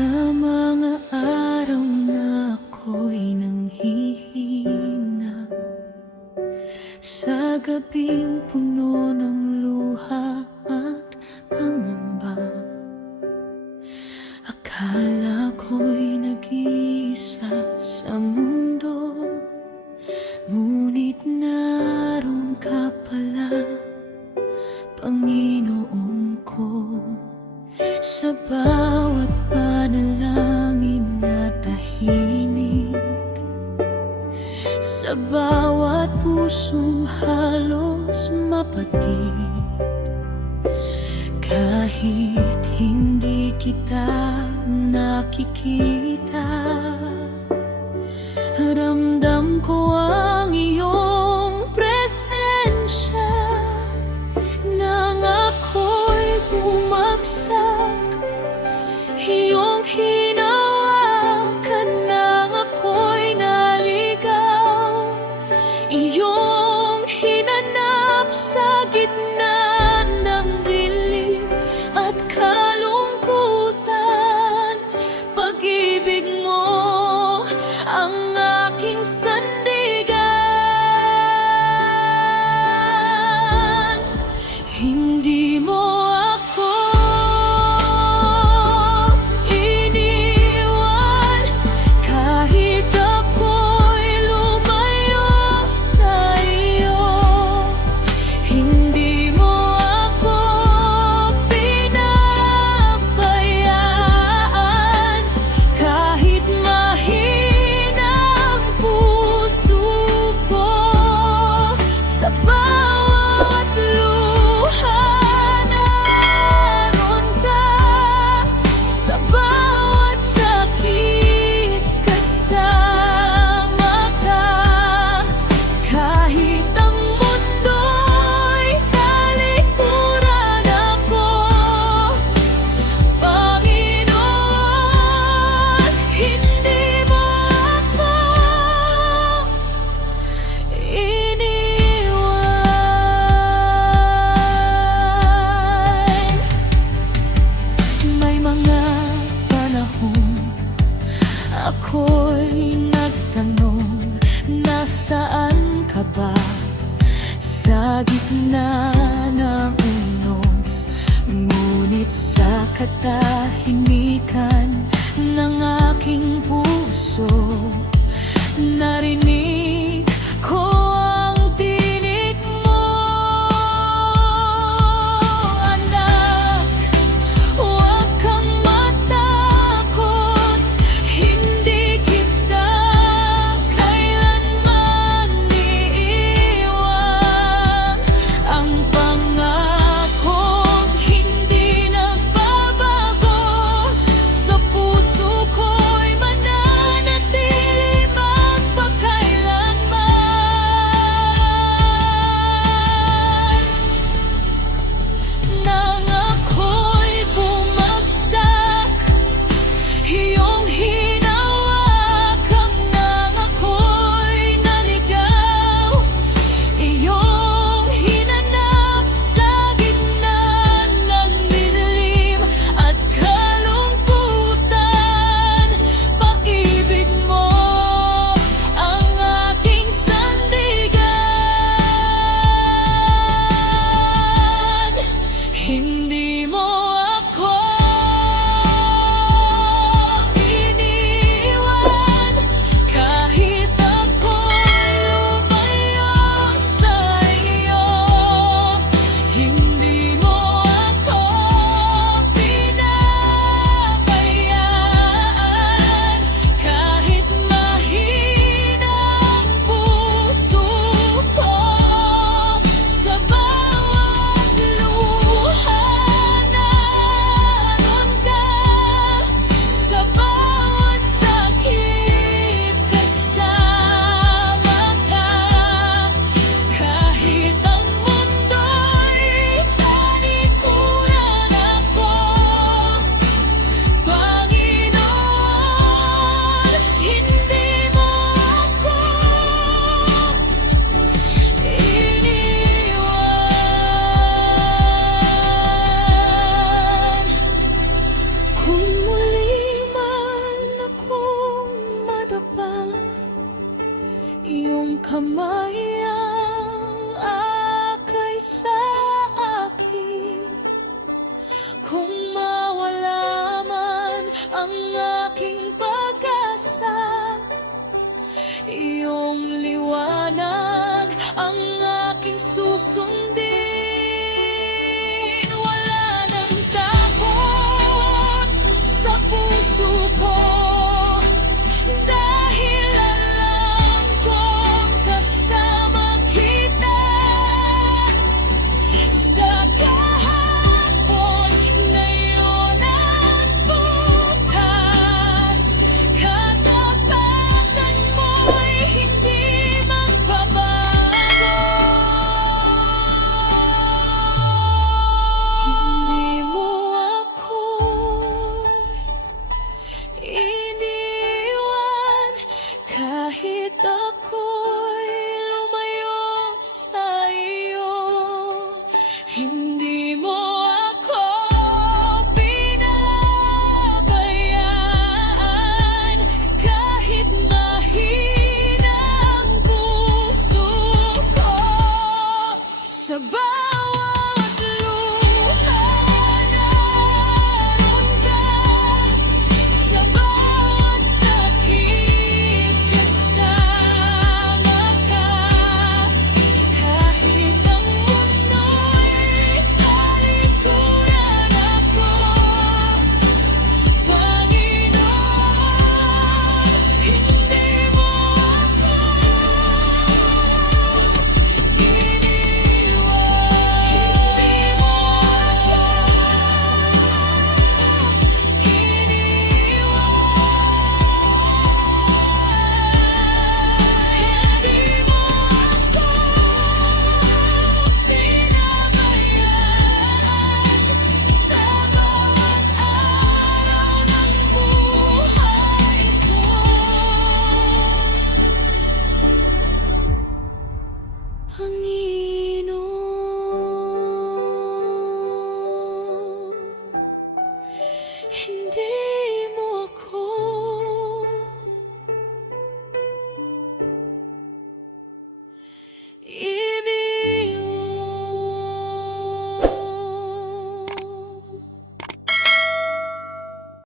Sa mga araw na ako'y nanghihina, sa gabing puno ng luha at pangamba, akala ko'y nag-iisa sa mundo, ngunit naroon ka pala, Panginoon ko. Sa bawat panalangin na tahimik, sa bawat pusong halos mapatid, kahit hindi kita nakikita, ramdam ko ang iyong presensya. Nang ako'y bumagsak, iyong hinawakan. Nang ako'y naligaw, iyong hinanap sa gitna ng dilim at kalungkutan. Pag-ibig mo ang aking sandigan. Hindi mo ako iniwan, kahit ako'y lumayo sa iyo. Hindi mo ako pinabayaan, kahit mahina ang puso ko. Sa bawat luha naroon ka, sa bawat sakit kasama ka. Kahit ang mundo'y talikuran ako, Panginoon, hindi mo ako iniwan. May mga panahon ako'y nagtanong, nasaan ka ba? Sa gitna ng unos, ngunit sa katahimikan ng aking puso, narinig ko ang tinig mo. Anak, huwag kang matakot, hindi kita kailanman iiwan. Ang pangakong hindi nagbabago, sa ang aking pag-asa. Iyong liwanag ang aking susundin. Wala nang takot sa puso ko, dahil alam kong kasama kita. Sa kahapon, ngayon at bukas, katapatan mo'y hindi magbabago. Hindi mo ako iniwan kahit ako'y lumayo sa iyo. Hindi mo ako pinabayaan kahit mahina ang puso ko. Sa bawat luha naroon ka, sa bawat sakit kasama ka. Kahit ang mundo'y talikuran ako, Panginoon, hindi mo ako iniwan. Hindi mo ako hindi mo ako pinabayaan sa bawat araw ng buhay ko. Panginoon, hindi